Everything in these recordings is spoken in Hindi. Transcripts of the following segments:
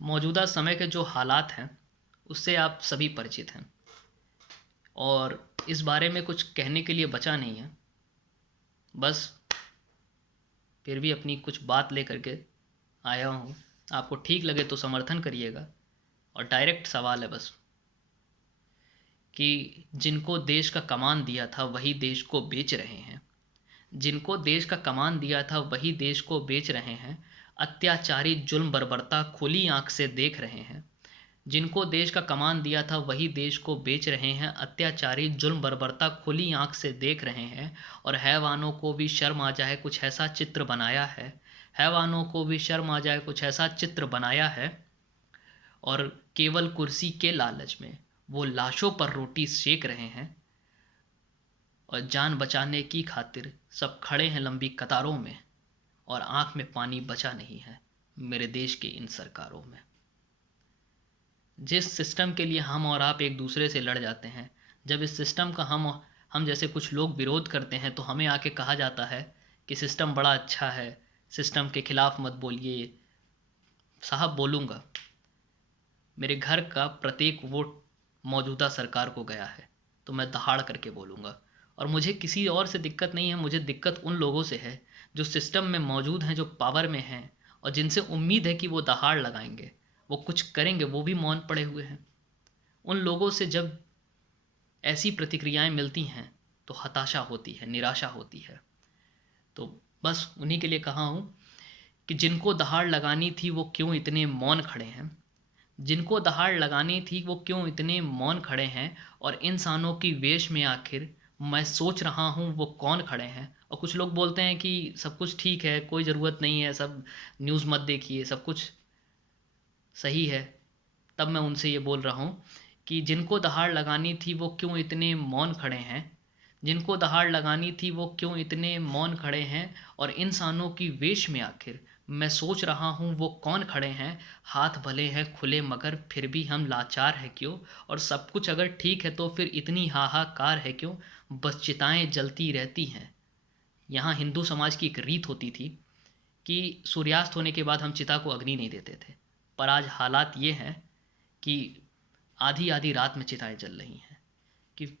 मौजूदा समय के जो हालात हैं उससे आप सभी परिचित हैं और इस बारे में कुछ कहने के लिए बचा नहीं है। बस फिर भी अपनी कुछ बात लेकर के आया हूँ। आपको ठीक लगे तो समर्थन करिएगा। और डायरेक्ट सवाल है बस कि जिनको देश का कमान दिया था वही देश को बेच रहे हैं। जिनको देश का कमान दिया था वही देश को बेच रहे हैं। अत्याचारी जुल्म बर्बरता खुली आंख से देख रहे हैं। जिनको देश का कमान दिया था वही देश को बेच रहे हैं। अत्याचारी जुल्म बर्बरता खुली आंख से देख रहे हैं। और हैवानों को भी शर्म आ जाए कुछ ऐसा चित्र बनाया है। हैवानों को भी शर्म आ जाए कुछ ऐसा चित्र बनाया है। और केवल कुर्सी के लालच में वो लाशों पर रोटी सेक रहे हैं। और जान बचाने की खातिर सब खड़े हैं लंबी कतारों में। और आंख में पानी बचा नहीं है मेरे देश की इन सरकारों में। जिस सिस्टम के लिए हम और आप एक दूसरे से लड़ जाते हैं, जब इस सिस्टम का हम जैसे कुछ लोग विरोध करते हैं तो हमें आके कहा जाता है कि सिस्टम बड़ा अच्छा है, सिस्टम के खिलाफ मत बोलिए। साहब बोलूँगा। मेरे घर का प्रत्येक वोट मौजूदा सरकार को गया है तो मैं दहाड़ करके बोलूँगा। और मुझे किसी और से दिक्कत नहीं है, मुझे दिक्कत उन लोगों से है जो सिस्टम में मौजूद हैं, जो पावर में हैं और जिनसे उम्मीद है कि वो दहाड़ लगाएंगे, वो कुछ करेंगे, वो भी मौन पड़े हुए हैं। उन लोगों से जब ऐसी प्रतिक्रियाएं मिलती हैं तो हताशा होती है, निराशा होती है। तो बस उन्हीं के लिए कहा हूँ कि जिनको दहाड़ लगानी थी वो क्यों इतने मौन खड़े हैं। जिनको दहाड़ लगानी थी वो क्यों इतने मौन खड़े हैं। और इंसानों की वेश में आखिर मैं सोच रहा हूँ वो कौन खड़े हैं। और कुछ लोग बोलते हैं कि सब कुछ ठीक है, कोई ज़रूरत नहीं है, सब न्यूज़ मत देखिए, सब कुछ सही है। तब मैं उनसे ये बोल रहा हूँ कि जिनको दहाड़ लगानी थी वो क्यों इतने मौन खड़े हैं। जिनको दहाड़ लगानी थी वो क्यों इतने मौन खड़े हैं। और इंसानों की वेश में आखिर मैं सोच रहा हूँ वो कौन खड़े हैं। हाथ भले हैं खुले मगर फिर भी हम लाचार हैं क्यों। और सब कुछ अगर ठीक है तो फिर इतनी हाहाकार है क्यों। बस चिताएं जलती रहती हैं। यहाँ हिंदू समाज की एक रीत होती थी कि सूर्यास्त होने के बाद हम चिता को अग्नि नहीं देते थे। पर आज हालात ये हैं कि आधी आधी रात में चिताएं जल रही हैं। कि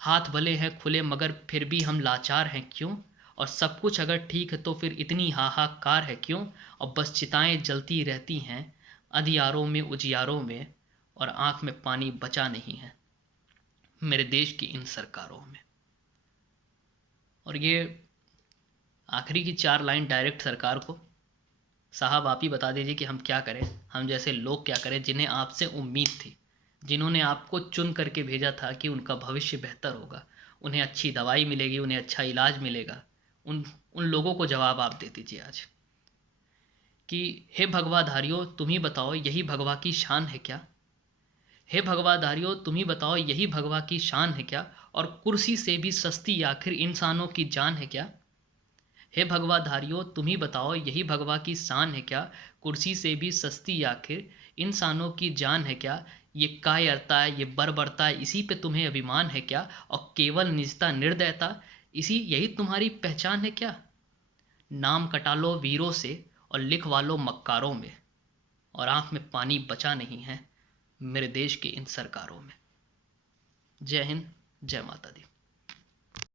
हाथ भले हैं खुले मगर फिर भी हम लाचार हैं क्यों। और सब कुछ अगर ठीक है तो फिर इतनी हाहाकार है क्यों। और बस चिताएं जलती रहती हैं अंधियारों में उजियारों में। और आंख में पानी बचा नहीं है मेरे देश की इन सरकारों में। और ये आखिरी की 4 लाइन डायरेक्ट सरकार को, साहब आप ही बता दीजिए कि हम क्या करें, हम जैसे लोग क्या करें जिन्हें आपसे उम्मीद थी, जिन्होंने आपको चुन करके भेजा था कि उनका भविष्य बेहतर होगा, उन्हें अच्छी दवाई मिलेगी, उन्हें अच्छा इलाज मिलेगा। उन उन लोगों को जवाब आप दे दीजिए आज कि हे भगवाधारियों तुम ही बताओ यही भगवा की शान है क्या। हे भगवाधारियों तुम ही बताओ यही भगवा की शान है क्या। और कुर्सी से भी सस्ती आखिर इंसानों की जान है क्या। हे भगवाधारियों तुम ही बताओ यही भगवा की शान है क्या। कुर्सी से भी सस्ती आखिर इंसानों की जान है क्या। ये कायरता ये बर्बरता इसी पे तुम्हें अभिमान है क्या। और केवल निजता निर्दयता इसी यही तुम्हारी पहचान है क्या। नाम कटा लो वीरों से और लिखवा लो मक्कारों में। और आंख में पानी बचा नहीं है मेरे देश की इन सरकारों में। जय हिंद, जय माता दी।